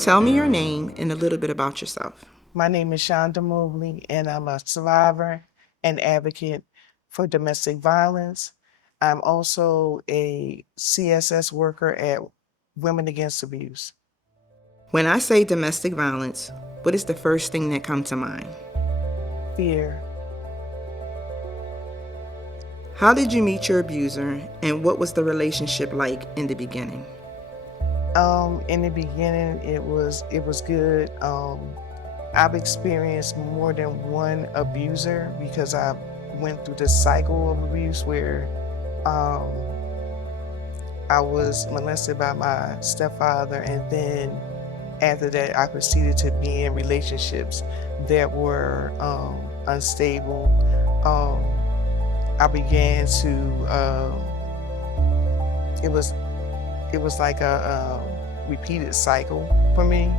Tell me your name and a little bit about yourself. My name is Chandra Mobley, and I'm a survivor and advocate for domestic violence. I'm also a CSS worker at Women Against Abuse. When I say domestic violence, what is the first thing that comes to mind? Fear. How did you meet your abuser, and what was the relationship like in the beginning? In the beginning, it was good. I've experienced more than one abuser because I went through this cycle of abuse where um, I was molested by my stepfather, and then after that, I proceeded to be in relationships that were unstable. Um, I began to. It was like a repeated cycle for me.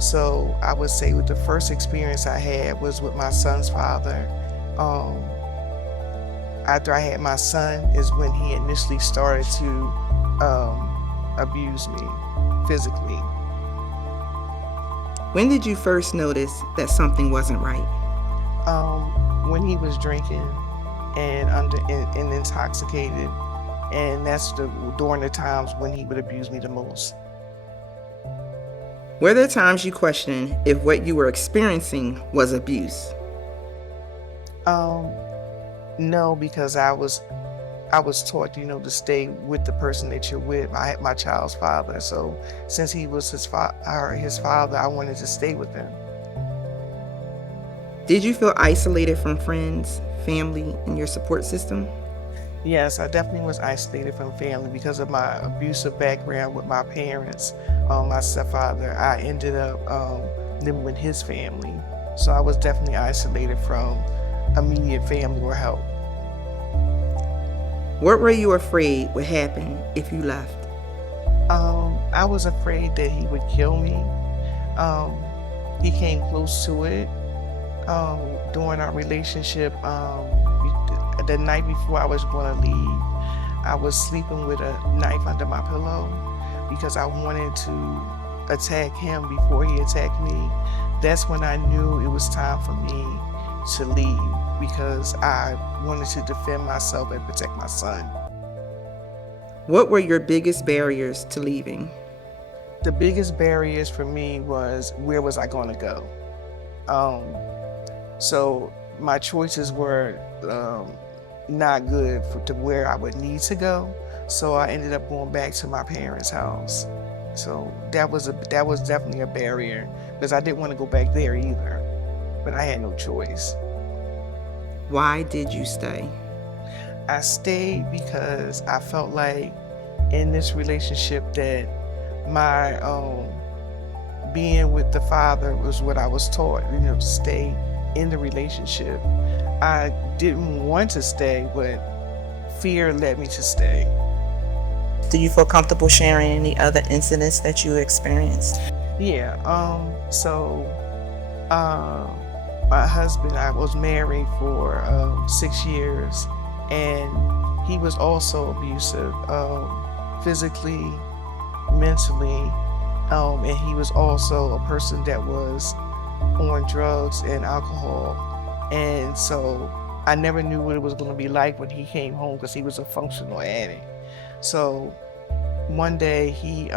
So I would say with the first experience I had was with my son's father. Um, After I had my son is when he initially started to abuse me physically. When did you first notice that something wasn't right? When he was drinking and and intoxicated, and that's during the times when he would abuse me the most. Were there times you questioned if what you were experiencing was abuse? Um, no, because I was taught, to stay with the person that you're with. I had my child's father, so since he was his father, I wanted to stay with him. Did you feel isolated from friends, family, and your support system? Yes, I definitely was isolated from family because of my abusive background with my parents. My stepfather, I ended up living with his family, so I was definitely isolated from immediate family or help. What were you afraid would happen if you left? I was afraid that he would kill me. Um, he came close to it during our relationship. The night before I was going to leave, I was sleeping with a knife under my pillow because I wanted to attack him before he attacked me. That's when I knew it was time for me to leave because I wanted to defend myself and protect my son. What were your biggest barriers to leaving? The biggest barriers for me was where was I going to go? Um, so my choices were not good to where I would need to go. So I ended up going back to my parents' house. So that was definitely a barrier because I didn't want to go back there either, but I had no choice. Why did you stay? I stayed because I felt like in this relationship that my being with the father was what I was taught, to stay in the relationship. I didn't want to stay, but fear led me to stay. Do you feel comfortable sharing any other incidents that you experienced? Yeah. Uh, my husband, I was married for 6 years, and he was also abusive, physically, mentally, and he was also a person that was on drugs and alcohol. And so I never knew what it was going to be like when he came home because he was a functional addict. So one day he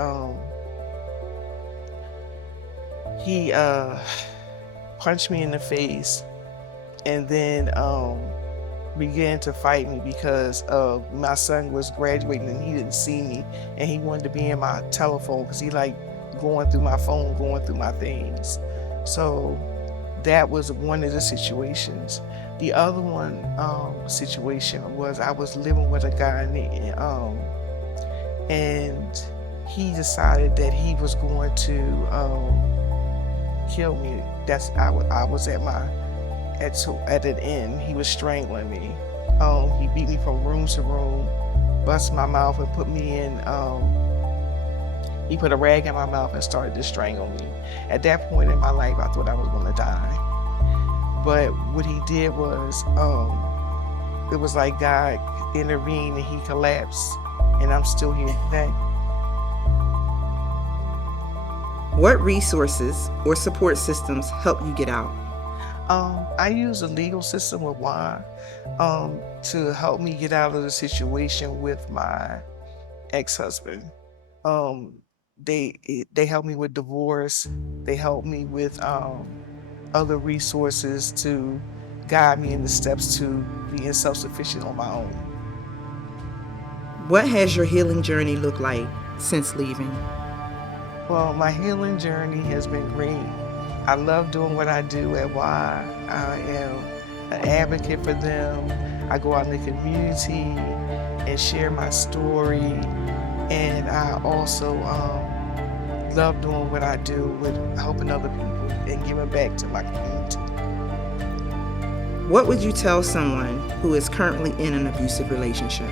punched me in the face and then began to fight me because my son was graduating and he didn't see me and he wanted to be in my telephone because he liked going through my phone, going through my things. So that was one of the situations. The other one situation was I was living with a guy and he decided that he was going to kill me. I was at an end. He was strangling me. He beat me from room to room, bust my mouth and put me in. He put a rag in my mouth and started to strangle me. At that point in my life, I thought I was going to die. But what he did was, it was like God intervened and he collapsed, and I'm still here today. What resources or support systems help you get out? I use the legal system with why to help me get out of the situation with my ex-husband. Um, they help me with divorce. They help me with other resources to guide me in the steps to being self-sufficient on my own. What has your healing journey looked like since leaving? Well, my healing journey has been great. I love doing what I do at Y. I am an advocate for them. I go out in the community and share my story. And I also love doing what I do with helping other people and giving back to my community. What would you tell someone who is currently in an abusive relationship?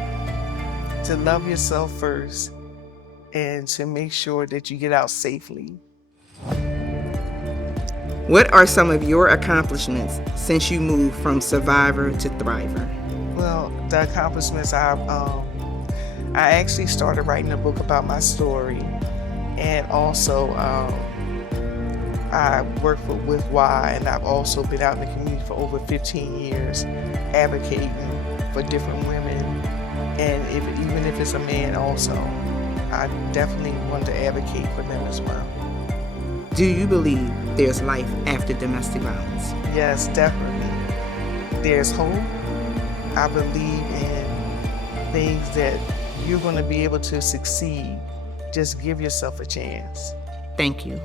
To love yourself first and to make sure that you get out safely. What are some of your accomplishments since you moved from survivor to thriver? Well, the accomplishments I actually started writing a book about my story, and also I work with Y, and I've also been out in the community for over 15 years, advocating for different women, and even if it's a man also, I definitely want to advocate for them as well. Do you believe there's life after domestic violence? Yes, definitely. There's hope. I believe in things that you're going to be able to succeed. Just give yourself a chance. Thank you.